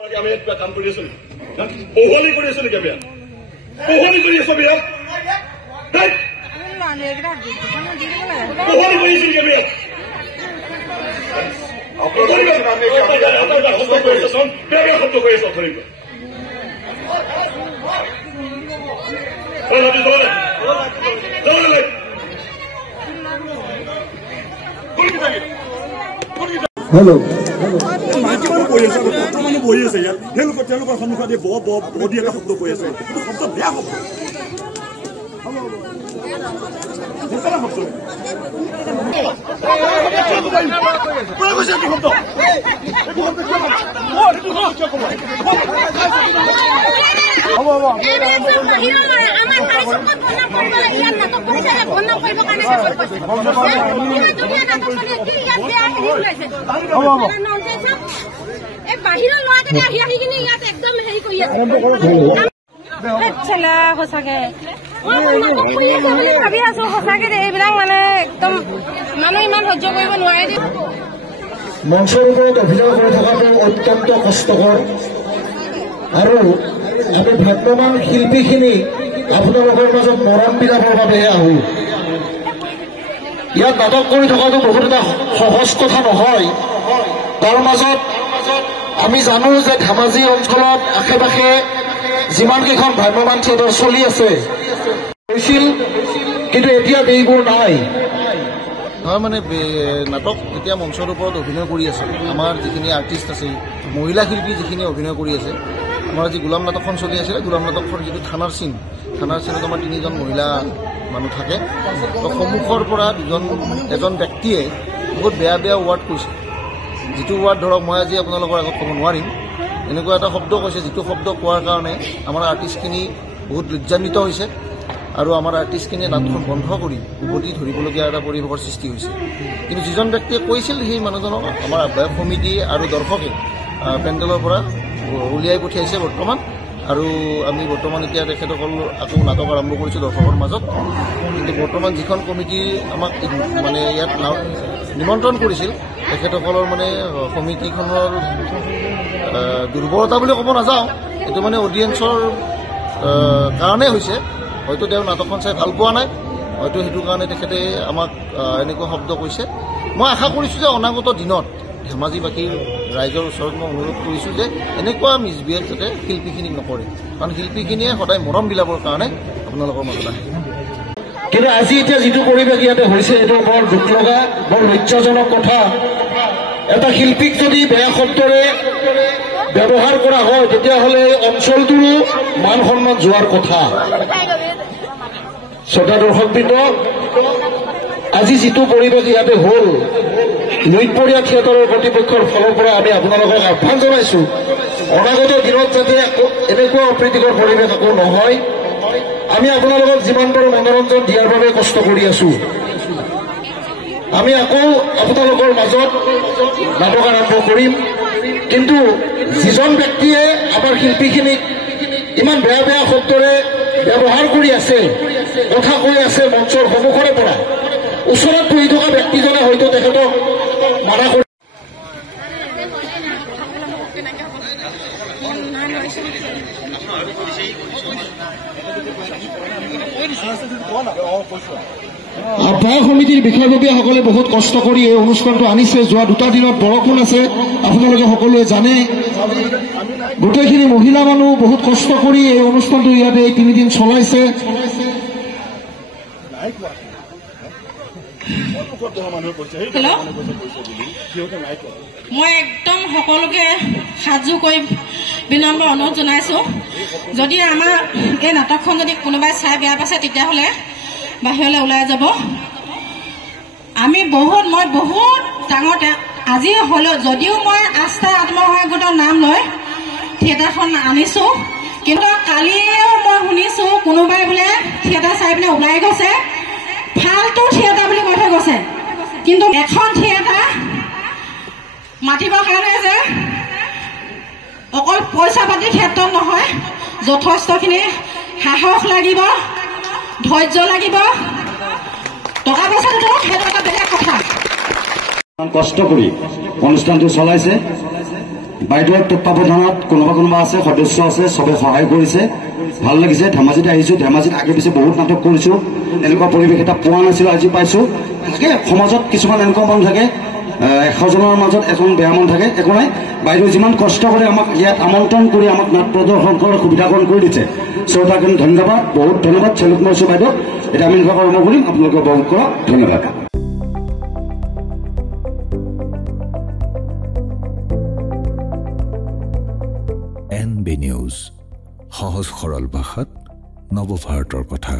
আমি একটা কাম কৰি আছো পোহলি কৰি আছো নেকি আমি পোহলি কৰি আছো বিৰাট পোহলি কৰি আছো নেকি আমি আপোনাৰ শব্দ কৰি আছো বেয়া শব্দ কৰি আছো অথৰিক হেল্ল' মাইকীমান কৈ আছে মানুহ বহি আছে ইয়াত তেওঁলোকৰ সন্মুখত বডি এটা শব্দ কৈ আছে শব্দ বেয়া শব্দ সঁচাকে ভাবি আছো সঁচাকে এইবিলাক মানে একদম মানুহ ইমান সহ্য কৰিব নোৱাৰে। মঞ্চৰ ওপৰত অভিনয় কৰি থকাটো অত্যন্ত কষ্টকৰ আৰু আমি ভ্ৰাম্যমান শিল্পীখিনি আপোনালোকৰ মাজত মৰম বিলাবৰ বাবেহে আহো। ইয়াত নাটক কৰি থকাটো বহুত এটা সহজ কথা নহয়। তাৰ মাজত আমি জানো যে ধেমাজি অঞ্চলত আশে পাশে যিমান কেইখন ভ্ৰাম্যমান থিয়েটাৰ চলি আছে হৈছিল, কিন্তু এতিয়া এইবোৰ নাই। মানে নাটক যেতিয়া মঞ্চৰ ওপৰত অভিনয় কৰি আছে, আমাৰ যিখিনি আৰ্টিষ্ট আছে, মহিলা শিল্পী যিখিনি অভিনয় কৰি আছে, আমাৰ যি গোলাম নাটকখন চলি আছিলে, গোলাম নাটকখন যিটো থানাৰ চিনত আমাৰ 3জন মহিলা মানুহ থাকে। তো সন্মুখৰ পৰা এজন ব্যক্তিয়ে বহুত বেয়া ৱাৰ্ড কৈছে, যিটো ৱাৰ্ড ধৰক মই আজি আপোনালোকৰ আগত ক'ব নোৱাৰিম। এনেকুৱা এটা শব্দ কৈছে, যিটো শব্দ কোৱাৰ কাৰণে আমাৰ আৰ্টিষ্টখিনি বহুত লজ্জান্বিত হৈছে আৰু আমাৰ আৰ্টিষ্টখিনিয়ে নাটকখন বন্ধ কৰি উভতি ধৰিবলগীয়া এটা পৰিৱেশৰ সৃষ্টি হৈছে। কিন্তু যিজন ব্যক্তিয়ে কৈছিল সেই মানুহজনক আমাৰ আহ্বায়ক সমিতি আৰু দৰ্শকে পেণ্ডেলৰ পৰা উলিয়াই পঠিয়াইছে বৰ্তমান। আৰু আমি বৰ্তমান এতিয়া তেখেতসকল আকৌ নাটক আৰম্ভ কৰিছোঁ দৰ্শকৰ মাজত। কিন্তু বৰ্তমান যিখন কমিটি আমাক মানে ইয়াত নিমন্ত্ৰণ কৰিছিল, তেখেতসকলৰ মানে সমিতিখনৰ দুৰ্বলতা বুলি ক'ব নাযাওঁ, এইটো মানে অডিয়েঞ্চৰ কাৰণে হৈছে। হয়তো তেওঁ নাটকখন চাই ভাল পোৱা নাই, হয়তো সেইটো কাৰণে তেখেতে আমাক এনেকুৱা শব্দ কৈছে। মই আশা কৰিছোঁ যে অনাগত দিনত ধেমাজিবাসীৰ ৰাইজৰ ওচৰত মই অনুৰোধ কৰিছোঁ যে এনেকুৱা মিছবিহেভ যাতে শিল্পীখিনিক নকৰে, কাৰণ শিল্পীখিনিয়ে সদায় মৰম বিলাবৰ কাৰণে আপোনালোকৰ মাজত আহে। কিন্তু আজি এতিয়া যিটো পৰিৱেশ ইয়াতে হৈছে, এইটো বৰ দুখ লগা, বৰ লজ্জাজনক কথা। এটা শিল্পীক যদি বেয়া শব্দৰে ব্যৱহাৰ কৰা হয়, তেতিয়াহ'লে অঞ্চলটোৰো মান সন্মান যোৱাৰ কথা। শ্ৰোতা দৰ্শকবৃন্দ, আজি যিটো পৰিৱেশ ইয়াতে হ'ল, নৈতপৰীয়া থিয়েটাৰৰ কৰ্তৃপক্ষৰ ফালৰ পৰা আমি আপোনালোকক আহ্বান জনাইছোঁ, অনাগত দিনত যাতে এনেকুৱা অপ্ৰীতিকৰ পৰিৱেশ আকৌ নহয়। আমি আপোনালোকক যিমান পাৰোঁ মনোৰঞ্জন দিয়াৰ বাবে কষ্ট কৰি আছোঁ। আমি আকৌ আপোনালোকৰ মাজত নাটক আৰম্ভ কৰিম। কিন্তু যিজন ব্যক্তিয়ে আমাৰ শিল্পীখিনিক ইমান বেয়া শব্দৰে ব্যৱহাৰ কৰি আছে, কথা কৈ আছে মঞ্চৰ সন্মুখৰে পৰা, ওচৰত বহি থকা ব্যক্তিজনে হয়তো তেখেতক মানা কৰি আহ্বায়ক সমিতিৰ বিষয়ববীয়াসকলে বহুত কষ্ট কৰি এই অনুষ্ঠানটো আনিছে। যোৱা 2টা দিনত বৰষুণ আছে, আপোনালোকে সকলোৱে জানে। গোটেইখিনি মহিলা মানুহ বহুত কষ্ট কৰি এই অনুষ্ঠানটো ইয়াতে এই 3 দিন চলাইছে। মই একদম সকলোকে সাজু কৰি বিনম্ৰ অনুৰোধ জনাইছোঁ, যদি আমাৰ এই নাটকখন যদি কোনোবাই চাই বেয়া পাইছে, তেতিয়াহ'লে বাহিৰলৈ ওলাই যাব। মই বহুত ডাঙৰ আজি হ'লেও, যদিও মই আস্থা আত্মসহায়ক গোটৰ নাম লৈ থিয়েটাৰখন আনিছোঁ, কিন্তু কালিও মই শুনিছোঁ কোনোবাই বোলে থিয়েটাৰ চাই পিনে ওলাই গৈছে, ফাল্টু থিয়েটাৰ বুলি কৈ থৈ গৈছে। কিন্তু এখন থিয়েটাৰ মাতিবৰ কাৰণে যে অকল পইচা পাতিৰ ক্ষেত্ৰত নহয়, যথেষ্টখিনি সাহস লাগিব, ধৈৰ্য লাগিব, টকা পইচাটো সেইটো এটা বেলেগ কথা। কষ্ট কৰি অনুষ্ঠানটো চলাইছে। বাইদেউৰ তত্বাৱধানত কোনোবা আছে সদস্য আছে সবে সহায় কৰিছে ভাল লাগিছে ধেমাজিত আহিছোঁ ধেমাজিত আগে পিছে বহুত নাটক কৰিছোঁ এনেকুৱা পৰিৱেশ এটা পোৱা নাছিলোঁ আজি পাইছোঁ থাকে সমাজত কিছুমান এনেকুৱা মানুহ থাকে 100 জনৰ মাজত এজন বেয়া মানুহ থাকে একো নাই বাইদেউ যিমান কষ্ট কৰি আমাক ইয়াত আমন্ত্ৰণ কৰি আমাক নাট প্ৰদৰ্শন কৰাৰ সুবিধাকৰণ কৰি দিছে শ্ৰোতাক ধন্যবাদ বহুত ধন্যবাদ চেলুট মাৰিছোঁ বাইদেউ এটা আমি কৰ্ম কৰিম আপোনালোকে বহুত কৰক ধন্যবাদ NB নিউজ সহজ সৰল ভাষাত নৱভাৰতৰ কথা